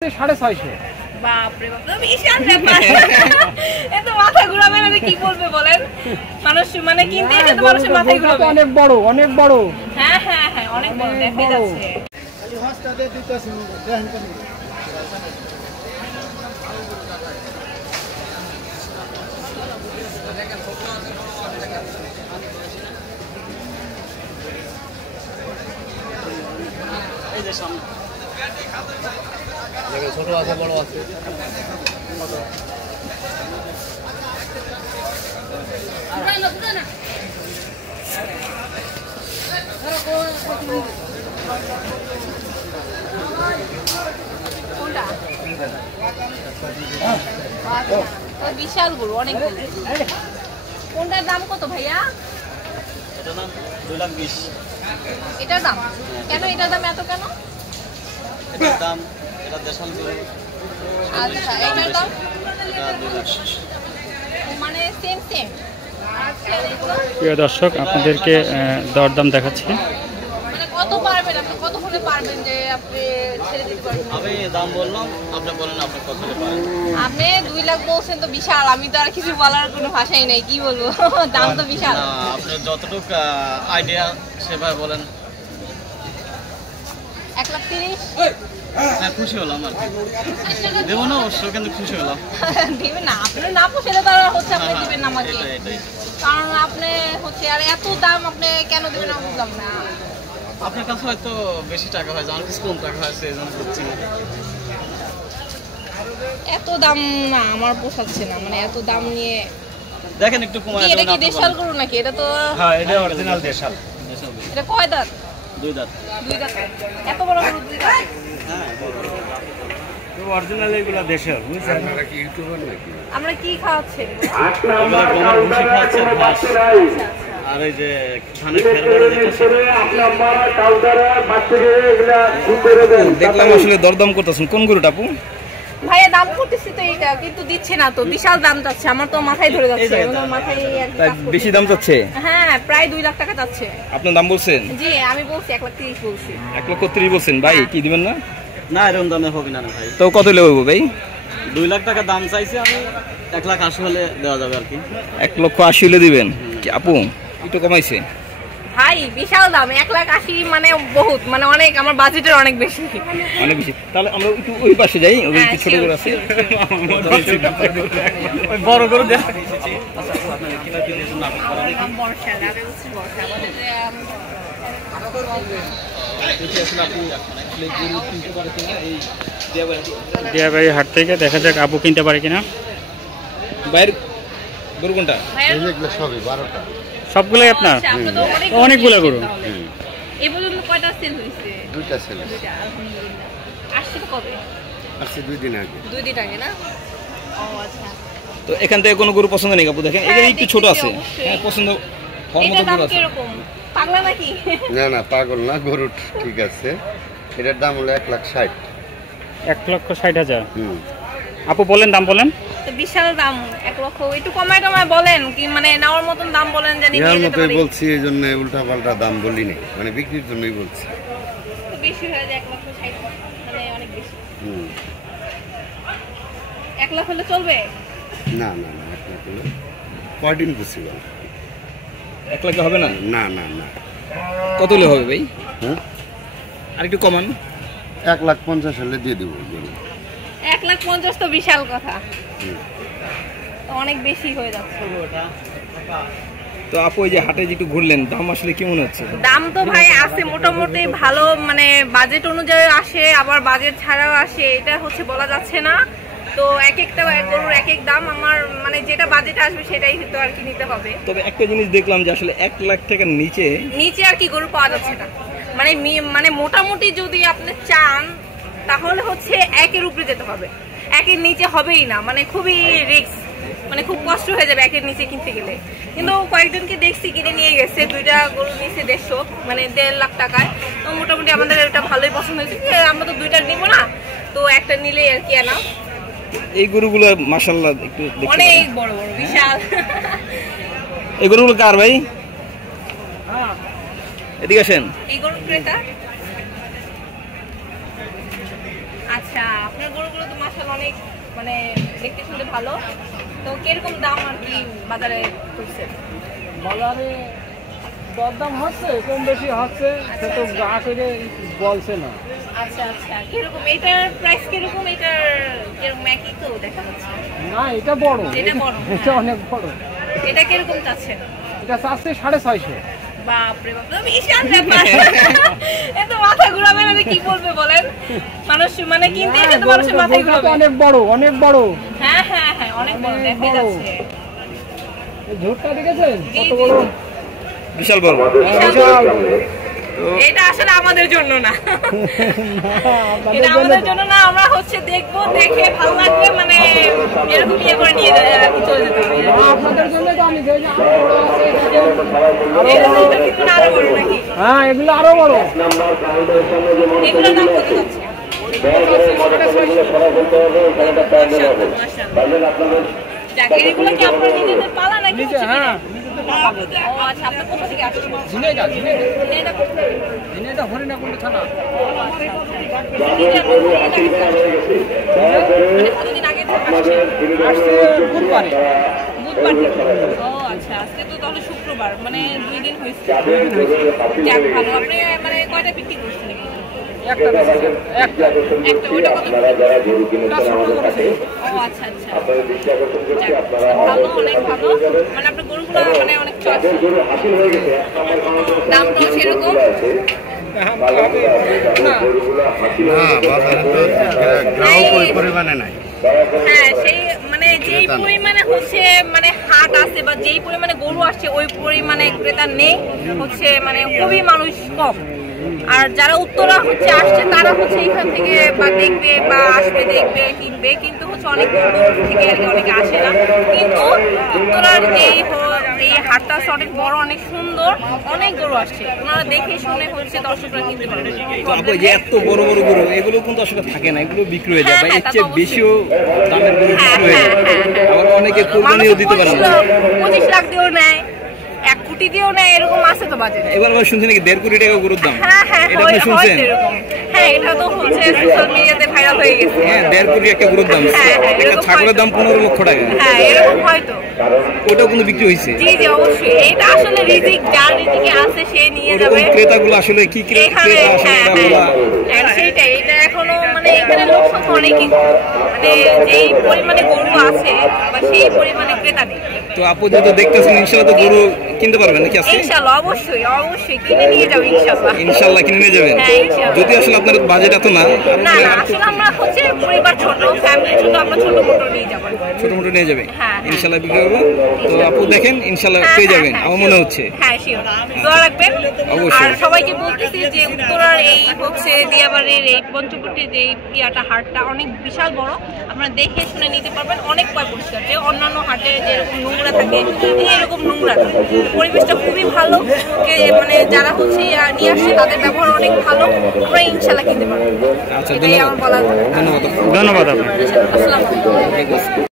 650 বাপরে বাপ বিশাল ব্যাপার এত মাথা ঘোরাবে না কি বলবে বলেন মানুষ মানে কিনতে এসে তো মানুষের মাথায় ঘোরাবে অনেক বড় হ্যাঁ হ্যাঁ হ্যাঁ অনেক বড় দেখা যাচ্ছে খালি হস্তা দিয়ে দিতেছি দেখেন কেন এই যে সামনে দেখো ছোট আছে বড় আছে কোনটা বিশাল গরু অনেক গরু কোনটার দাম কত ভাইয়া এটার দাম 2,20,000 এটার দাম কেন এটার দাম এত কেন এটার দাম এটা দেশাল গরু আচ্ছা এটার দাম এটা 2,00,000 মানে সেম সেম প্রিয় দর্শক আপনাদেরকে দরদাম দেখাচ্ছি মানে কত পারবেন আপনি কত হলে পারবেন যে আপনি ছেড়ে দিতে পারবেন আমি দাম বললাম আপনি বলেন আপনি কত হলে পারেন আপনি 2 লাখ বলছেন তো বিশাল আমি তো আর কিছু বলার কোনো ভাষাই নাই কি বলবো দাম তো বিশাল না আপনি যতটুকু আইডিয়া সেভাবে বলেন 1,30,000 হ্যাঁ খুশি হলাম আর দেবো না অবশ্য কিন্তু খুশি হলাম দিবেন না আপনি না পোষালে তো হচ্ছে আপনি দিবেন না আমাকে এটাই কারণ আপনি হচ্ছে আর এত দাম আপনি কেন দিবেন না বুঝলাম না আপনার কাছে হয়তো বেশি টাকা হয়েছে আমার কাছে কম টাকা হয়েছে এই জন্য বুঝছি না এত দাম না আমার পোষাচ্ছে না মানে এত দাম নিয়ে দেখেন একটু কমায় এটা কি দেশাল গরু নাকি এটা তো হ্যাঁ এটা অরিজিনাল দেশাল এটা কয় দাঁত 2 দাঁত 2 দাঁত এত বড় গরু 2 দাঁত হ্যাঁ অরিজিনাল এগুলো দেশের বুঝছেন আমরা কি খাওয়াচ্ছি এগুলো গমের ভুসি খাওয়াচ্ছে ঘাস আর এই যে ধানের খের দেখলাম আসলে দরদাম করতেছেন কোন গরুটা আপু ভাইয়া দাম করতেছি তো এটা কিন্তু দিচ্ছে না তো বিশাল দাম যাচ্ছে আমার তো মাথায় ধরে যাচ্ছে আমার মাথায় আর কি তাই বেশি দাম চাচ্ছে হ্যাঁ প্রায় 2 লাখ টাকা যাচ্ছে আপনার দাম বলছেন জি আমি বলছি 1,30,000 বলছি 1,30,000 বলছেন ভাই কি দিবেন না না এরকম দামে হবে না ভাই তো কত লেবো ভাই 2 লাখ টাকা দাম চাইছি আমি 1,80,000 হলে দেওয়া যাবে আর কি 1,80,000 হলে দিবেন কি আপু একটু কমাইছে ভাই বিশাল দাম 1,80,000 মানে বহুত মানে অনেক আমার বাজেটের অনেক বেশি অনেক বেশি তাহলে আমরা একটু ওই পাশে যাই ওই হ্যাঁ, একটু ছোট করে আছে ওই বড় করে দেখ বর্ষা লাগে বর্ষা আমাদের দিয়াবাড়ি হাট থেকে দেখা যাক আপু কিনতে পারে কিনা বাইরের গরু কোনটা সবগুলোই আপনার অনেকগুলো গরু এই পর্যন্ত কয়টা সেল হয়েছে 2টা সেল আলহামদুলিল্লাহ আসছে তো কবে আসছে 2 দিন আগে 2 দিন আগে না ও আচ্ছা তো এখান থেকে কোনো গরু পছন্দ নেই আপু দেখেন হ্যাঁ, এগুলো একটু ছোট দেখতেছি আছে অবশ্যই। হ্যাঁ পছন্দ হওয়ার এটার মতো দাম গরু আছে কিরকম পাগলা নাকি না না পাগল না গরু ঠিক আছে এটার দাম হলো 1,60,000 1,60,000 হুম আপু বলেন দাম বলেন তো বিশাল দাম 1 লক্ষ একটু কমায় টমায় বলেন কি মানে নেওয়ার মতন দাম বলেন জানি এর নিয়ে যেতে মতোই পারি বলছি এই জন্য উল্টা পাল্টা দাম বলি নাই মানে বিক্রির জন্যই বলছি তো বেশি হয়ে যায় 1,60,000 মানে অনেক বেশি হুম 1 লাখ হলে চলবে না না না আপনার কোনো কয়দিন পসিবল 1 লাখ হবে না না না না কত হলে হবে ভাই হ্যাঁ আর একটু কমান 1,50,000 হলে দিয়ে দেবো গরু 1,50,000 তো বিশাল কথা হুম। তো অনেক বেশি হয়ে যাচ্ছে তো আপু এই যে হাটে যেটু ঘুরলেন দাম আসলে কেমন হচ্ছে দাম তো ভাই আছে মোটামুটি ভালো মানে বাজেট অনুযায়ী আসে আবার বাজেট ছাড়াও আসে এটা হচ্ছে বলা যাচ্ছে না তো এক একটা গরুর এক এক দাম আমার মানে যেটা বাজেটে আসবে সেটাই তো আর কি নিতে হবে তবে একটা জিনিস দেখলাম যে আসলে 1 লাখ টাকার নিচে নিচে আর কি গরু পাওয়া যাচ্ছে না মানে মানে মোটামুটি যদি আপনি চান তাহলে হচ্ছে 1 এর উপরে যেতে হবে 1 এর নিচে হবেই না মানে খুবই রিস্ক মানে খুব কষ্ট হয়ে যাবে 1 এর নিচে কিনতে গেলে কিন্তু কয়েকজনকে দেখছি কিনে নিয়ে গেছে 2টা গরু নিচে 150 মানে 1.5 লাখ টাকায় তো মোটামুটি আমাদের এটা ভালোই পছন্দ হয়েছে আমরা তো 2টা নিব না তো একটা নিলে আর কি আনা এই গরুগুলো মাশাআল্লাহ একটু দেখতে অনেক বড় বড় বিশাল এই গরুগুলো কার ভাই এদিকে আসেন এই গরু ক্রেতা আচ্ছা আপনার মানে দেখতে শুনতে ভালো। তো কিরকম দাম আর কি বাজারে চলছে? বাজারে দরদাম হচ্ছে, কম বেশি হচ্ছে, সে তো গ্রাহকের বলছে না। আচ্ছা আচ্ছা, কিরকম এটার প্রাইস কিরকম? এটার কিরকম একই তো দেখা যাচ্ছে? না, এটা বড়, এটা বড়, এটা অনেক বড়। এটা কিরকম চাচ্ছেন? এটা চাচ্ছে 650। বাপরে বাপ, তো বিশাল ব্যাপার। এত মাথা ঘুরাবে না, কি বলবে বলেন? মানুষ মানে কিনতে এসে তো মানুষের মাথায় ঘুরাবে। অনেক বড়, অনেক বড়। হ্যাঁ হ্যাঁ হ্যাঁ, অনেক বড় দেখা যাচ্ছে। এই ঝোরটা দেখেছেন জি, কত জি। বড়? বিশাল বড়। বিশাল বড়। এটা আসলে আমাদের জন্য না, এটা আমাদের জন্য না। আমরা হচ্ছে দেখবো, দেখে ভালো লাগবে, মানে এরকম ইয়ে করে নিয়ে চলে যেতে হবে। আপনাদের জন্য তো আমি যে আরো বড় আছে, এটা কিন্তু আরো বড় নাকি? হ্যাঁ, এগুলো আরো বড়। এগুলোর দাম কত যাচ্ছে? যাক, এগুলো কি আপনারা নিজেদের পালা নাকি? হ্যাঁ, ও আচ্ছা, আপনার কোথা থেকে আসছেন? ঝিনাইদহ, এটা কোথায়? ঝিনাইদহ হরিণাকুণ্ড থানা। মানে কতদিন আগে থেকে আসছেন? আসছে বুধবারে। বুধবার থেকে। ও আচ্ছা, আজকে তো তাহলে শুক্রবার, মানে 2 দিন হয়েছে। যাক ভালো। আপনি মানে কয়টা বিক্রি করছেন? একটা বেচেছে, একটা। একটা, ওইটা কত? এটা ছোট করেছে। ও আচ্ছা আচ্ছা, যাক, ভালো, অনেক ভালো। মানে আপনার গরুগুলো মানে অনেক চয়েস। দামটাও সেরকম? না, বাজারে তো গ্রাহক ওই পরিমাণে নাই। হ্যাঁ, সেই মানে যেই পরিমাণে হচ্ছে মানে হাট আছে বা যেই পরিমাণে গরু আসছে ওই পরিমাণে ক্রেতা নেই, হচ্ছে মানে খুবই মানুষ কম। আর যারা উত্তরা হচ্ছে আসছে তারা হচ্ছে এখান থেকে বা দেখবে বা আসবে, দেখবে, কিনবে, কিন্তু হচ্ছে অনেক দূর থেকে আর কি অনেকে আসে না। কিন্তু উত্তরার এই হাটটা অনেক বড়, অনেক সুন্দর, অনেক গরু আসছে। ওনারা দেখে শুনে হচ্ছে দর্শকরা কিনতে পারবে। আপু, যে এত বড় বড় গরু এগুলো কিন্তু আসলে থাকে না, এগুলো বিক্রি হয়ে যায়, বা হ্যাঁ, এর তা তো চেয়ে অবশ্যই। বেশিও দামের গরু বিক্রি হয়ে যায়। হ্যাঁ। আবার অনেকে কোরবানিও দিতে পারে না। 25 লাখ দিয়েও নেয়, 1 কোটি দিয়েও নেয়, এরকম আছে তো বাজারে। এবার আবার শুনছি নাকি 1.5 কোটি টাকা গরুর দাম। হ্যাঁ হ্যাঁ, এটা আপনি শুনছেন? এরকম। হ্যাঁ, এটা তো হচ্ছে সোশ্যাল মিডিয়াতে ভাইরাল হয়ে গেছে। হ্যাঁ, 1.5 কোটি একটা গরুর দাম। হ্যাঁ, হ্যাঁ, একটা এরকম ছাগলের হয়তো। দাম 15 লক্ষ টাকা। হ্যাঁ, এরকম হয়তো। ওটাও কিন্তু বিক্রি হয়েছে। জি জি, অবশ্যই। এটা আসলে রিজিক, যার রিজিকে আছে সে নিয়ে যাবে। ওরকম ক্রেতাগুলো আসলে কি এখানে ক্রেতা আসলে হ্যাঁ এরা বলা- হ্যাঁ, সেইটাই। এটা এখনো মানে এখানে লোক সংখ্যা অনেকই কম। মানে যেই পরিমাণে গরু আছে বা সেই পরিমাণে ক্রেতা নেই। তো আপু যেহেতু দেখতেছেন, ইনশাল্লাহ তো গরু কিনতে পারবেন নাকি আজকে? ইনশাল্লাহ, অবশ্যই অবশ্যই কিনে নিয়ে যাবো ইনশাল্লাহ। ইনশাল্লাহ কিনে নিয়ে যাবেন। হ্যাঁ, ইনশাল্লাহ। যদি আসলে আপনার বাজেট এত না, না না, আসলে আমরা হচ্ছে পরিবার ছোট, ফ্যামিলি ছোট, আমরা ছোট মোটো নিয়ে যাবো। ছোট মোটো নিয়ে যাবে, হ্যাঁ। ইনশাল্লাহ বিক্রি করবো। তো আপু দেখেন, ইনশাল্লাহ হ্যাঁ, পেয়ে হ্যাঁ, যাবেন হ্যাঁ, আমার sure। মনে হচ্ছে। হ্যাঁ, শিওর, দোয়া রাখবেন। অবশ্যই। আর সবাইকে বলতেছি যে উত্তরার এই হচ্ছে দিয়াবাড়ির এই পঞ্চবটির যে ইয়াটা হাটটা অনেক বিশাল বড়, আপনারা দেখে শুনে নিতে পারবেন। অনেক পরিষ্কার, যে অন্যান্য হাটে যেরকম নোংরা থাকে এরকম নোংরা না। পরিবেশটা খুবই ভালো, মানে যারা হচ্ছে নিয়ে আসছে তাদের ব্যবহার অনেক ভালো। আমরা ইনশাল্লাহ কিনতে পারবো। আচ্ছা, এটাই আমার বলার। ধন্যবাদ। ধন্যবাদ আপনাকে। আসসালামু আলাইকুম।